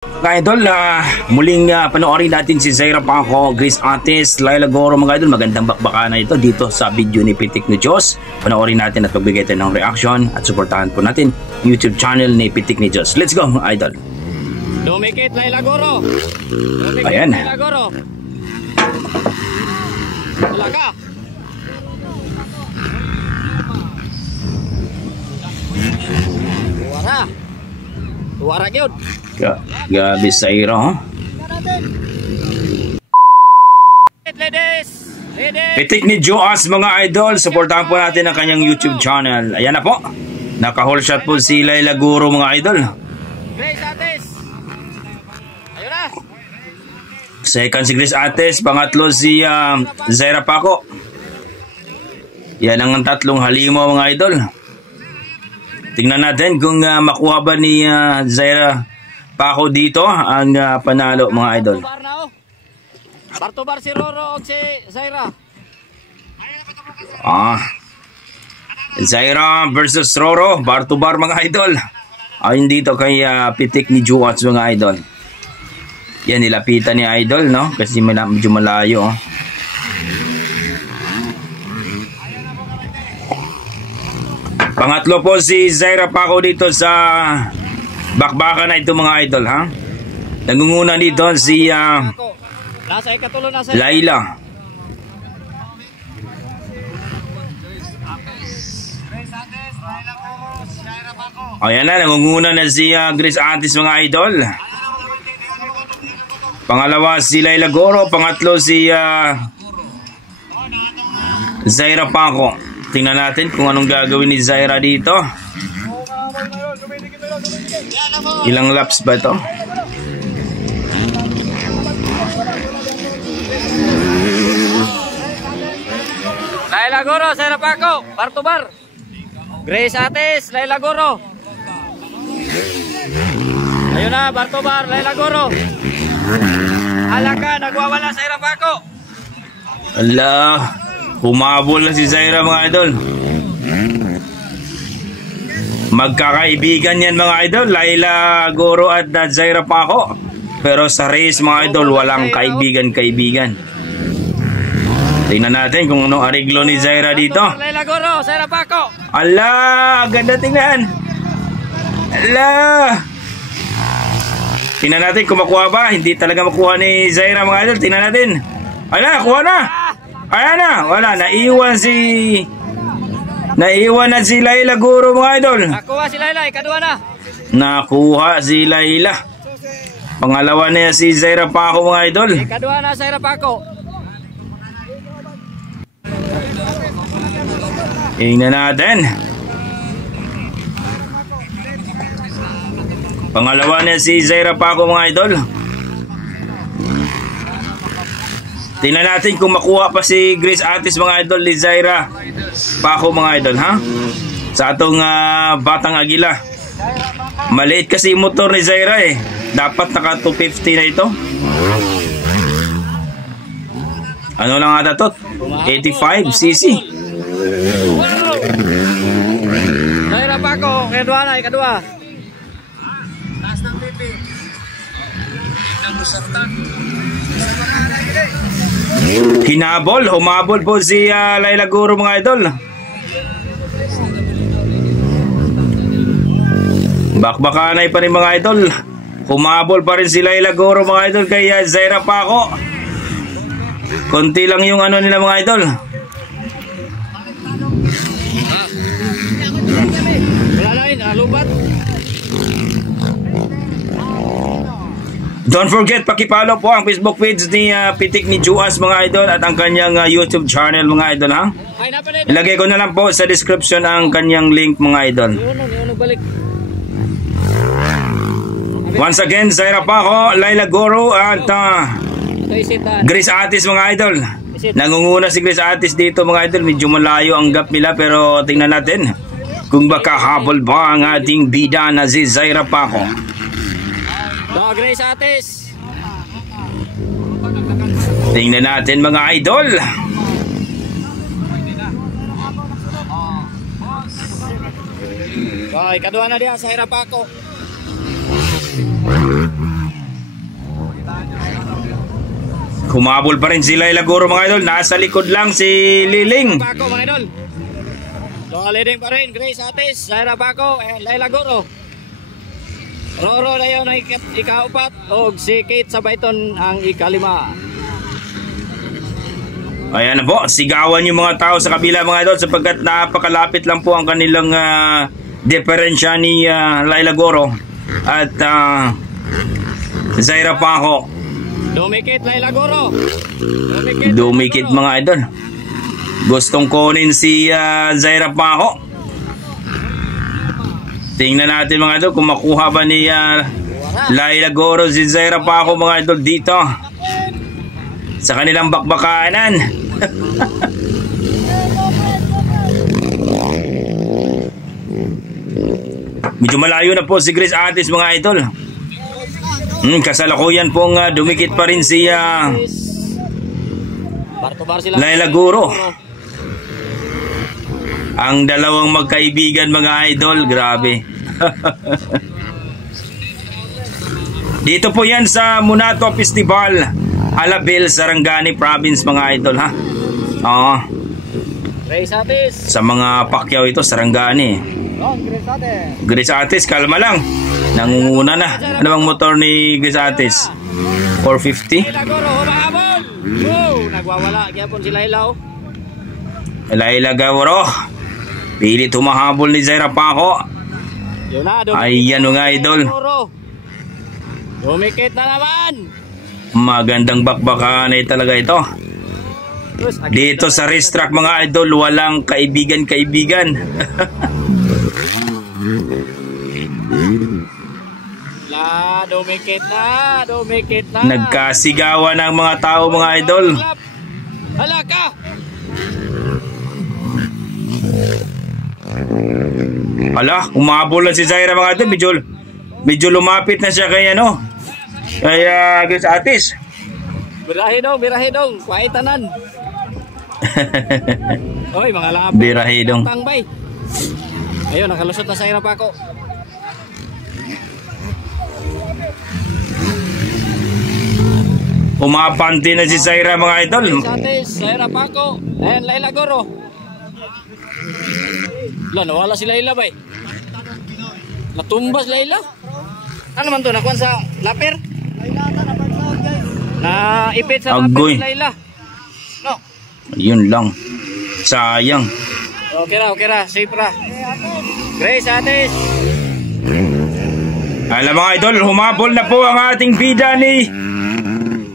Mga idol, muling panoorin natin si Zaira Paco, Grace Ates, Laila Goro. Mga idol, magandang bakbakan na ito dito sa video ni Pitik ni Diyos. Panoorin natin at magbigay tayo ng reaction at suportahan po natin YouTube channel ni Pitik ni Diyos. Let's go mga idol. Dumikit Laila Goro. Ayan. Laila Goro. Talaga. Tuwara yun. Gabi Zaira, oh. Ladies. Pitik ni Diyos mga idol. Suportahan po natin ang kanyang YouTube channel. Ayan na po. Naka-whole shot po si Laila Goro mga idol. Grace Ates. Ayun na. Second si Grace Ates. Pangatlo si Zaira Paco. Yan ang tatlong halimaw mga idol. Tingnan natin kung makuha ba ni Zaira Paco dito ang panalo mga idol. Bartobar si Roro o si Zaira. Zaira versus Roro. Bartobar mga idol. Ayun dito kay Pitik ni Diyos mga idol. Yan, nilapitan ni idol, no? Kasi medyo malayo, oh. Pangatlo po si Zaira Paco dito sa bakbakan na ito mga idol, ha? Nangunguna dito si Laila. Ayan na, nangunguna na si Grace Ates mga idol. Pangalawa si Laila Goro. Pangatlo si Zaira Paco. Tingnan natin kung anong gagawin ni Zaira dito. Ilang laps ba ito? Laila Goro, Zaira Paco, Bartobar. Grace Ates, Laila Goro. Ayun na, Bartobar, Laila Goro. Alaka, nagwawala Zaira Paco. Allah, humabol na si Zaira mga idol. Magkakaibigan yan mga idol, Laila Goro at Zaira Paco. Pero sa race mga idol, walang kaibigan-kaibigan. Tingnan natin kung anong ariglo ni Zaira dito. Laila Goro, Zaira Paco. Allah, ganda tingnan. Allah. Tingnan natin kung makuha ba. Hindi talaga makuha ni Zaira mga idol. Tingnan natin. Ala, kuha na. Ayan na, wala, naiwan na si Laila Goro mga idol. Nakuha si Laila, ikadua na. Nakuha si Laila. Pangalawa na si Zaira Paco mga idol. Ikadua na Zaira Paco. Tingnan natin. Pangalawa na si Zaira Paco mga idol. Tingnan natin kung makuha pa si Grace Ates mga idol ni Zaira Paco mga idol, ha? Sa atong Batang Agila. Maliit kasi yung motor ni Zaira eh. Dapat naka 250 na ito. Ano lang ata to? 85cc. Zaira Paco, ikadua na, ikadua. Taas ng pipi. Ng musartan. Humabol po si Laila Goro mga idol. Bakbakanay pa rin mga idol. Humabol pa rin si Laila Goro mga idol kay Zaira Paco. Konti lang yung ano nila mga idol. Wala na yun, alubat. Don't forget, pakipollow po ang Facebook page ni Pitik ni Diyos mga idol at ang kanyang YouTube channel mga idol, ha? Ilagay ko na lang po sa description ang kanyang link mga idol. Once again, Zaira Paco, Laila Goro at Grace Ates mga idol. Nangunguna si Grace Ates dito mga idol. Medyo malayo ang gap nila pero tingnan natin kung makahabol ba ang ating bida na si Zaira Paco. Grace Ates. Tingnan natin mga idol. Okay, kadua na diya sa Zaira Paco. Humabol pa rin si Laila Guro mga idol. Nasa likod lang si Liling. Paco mga idol. So leading pa rin Grace Atis, Zaira Paco, and Laila Guro. Roro na yun ang ikaupat o si Kate Sabayton ang ikalima. Ayan na po, sigawan yung mga tao sa kabila mga idol sapagkat napakalapit lang po ang kanilang diferensya ni Laila Guro at Zaira Paco. Dumikit Laila Guro. Dumikit mga idol. Gustong kunin si Zaira Paco. Tingnan natin mga idol kung makuha ba ni Laila Guro si Zaira Paco mga idol dito sa kanilang bakbakanan. Medyo malayo na po si Grace Atis mga idol. Kasalukuyan pong dumikit pa rin si Laila Guro. Ang dalawang magkaibigan mga idol, grabe. Dito po yan sa Munato Festival, Alabel, Sarangani Province mga idol ha. Oo. Sa mga Pacquiao ito, Sarangani. Grace Atis, kalma lang. Nangunguna na. Ano bang motor ni Grace Atis? 450? Nagwawala. Kaya po si Laila. Laila Guro. Pilit humahabol ni Zaira Paco. Ayan mga idol. Dumikit na naman. Magandang bakbakan ay talaga ito. Dito sa racetrack mga idol, walang kaibigan-kaibigan. Dumikit na. Nagkasigawan ng mga tao mga idol. Hala ka. Hala, umabol lang si Zaira mga idol. Medyo lumapit na siya kay kaya Grace Atis. Birahe dong. Kwaitanan. Oy, mga lapit. Birahe dong. Tangbay. Ayun, nakalusot na Zaira Paco. Umapanti na si Zaira mga idol. Zaira Paco and Laila Guro. Nawala si Laila ba? Natumbas Laila. Ano man to? Nakuha sa laper? Naipit sa laper si Laila. No. Yun lang. Sayang. Okay ra. Safe ra. Grace Atis. Alam mga idol, humabol na po ang ating bida ni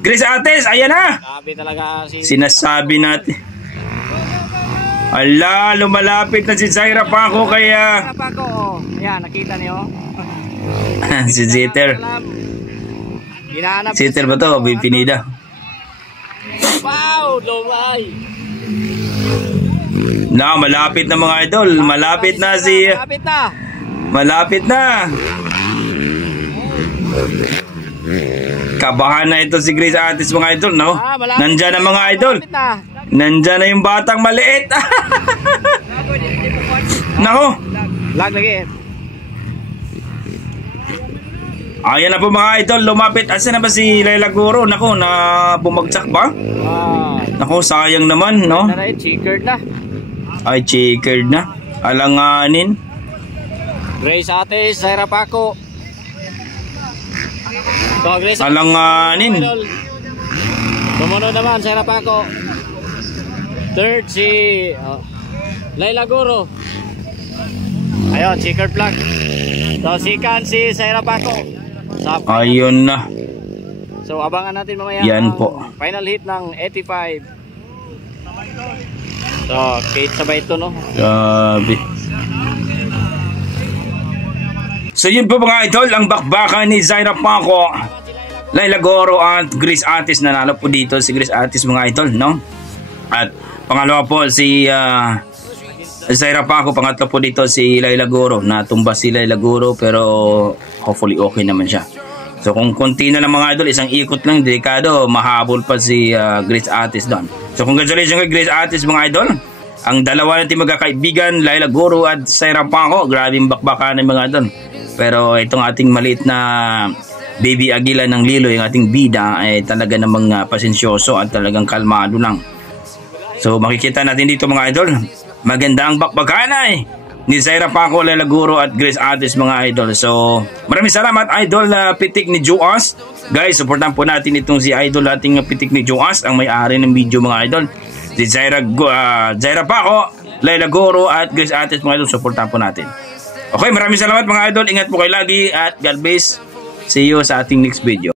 Grace Atis. Ayan na. Sinasabi natin. Ala, lumalapit na si Zaira Paco kaya... Zaira Paco, yan, nakita niyo. Si Ziter. Ziter ba to? Pinida. Wow, lumay. Malapit na mga idol. Malapit na si... Malapit na. Kabahan na ito si Grace Atis mga idol, no? Nandyan na mga idol. Nandyan na yung batang maliit. Nako. Lag lagi. Ayan na po mga idol, lumapit. Asan na ba si Laila Guro? Nako, na bumagsak ba? Nako, sayang naman, no? Checkered na. Ay, checkered na. Alanganin. Grace Atis, Zaira Paco. Alanganin. Sumunod naman, Zaira Paco. Third si Laila Guro. Ayun, checkered flag. So second si Zaira Paco. Ayun na. So abangan natin mamaya yan po. Final hit ng 85. So Kate Sabayton, no? Grabe. So yun po mga idol, ang bakbakan ni Zaira Paco, Laila Guro at Grace Atis. Nanalo po dito si Grace Atis mga idol, no? At pangalawa po si Zaira Paco, pangatlo po dito si Laila Guro. Natumba si Laila Guro pero hopefully okay naman siya. So kung konti na lang mga idol, isang ikot lang, delikado, mahabol pa si Grace Atis doon. So congratulations kay Grace Atis mga idol. Ang dalawa natin magkakaibigan, Laila Guro at Zaira Paco, grabing bakbakan ng mga idol. Pero itong ating maliit na Baby Aguila ng Lilo, yung ating bida, ay talaga namang pasensyoso at talagang kalmado lang. So makikita natin dito mga idol, maganda ang bakbakanay ni Zaira Paco, Laila Guro at Grace Atis mga idol. So maraming salamat idol na pitik ni Joas. Guys, supportan po natin itong si idol ating pitik ni Joas, ang may-ari ng video mga idol. Si Zaira Paco, Laila Guro at Grace Atis mga idol, supportan po natin. Okay, maraming salamat mga idol. Ingat po kayo lagi at God bless. See you sa ating next video.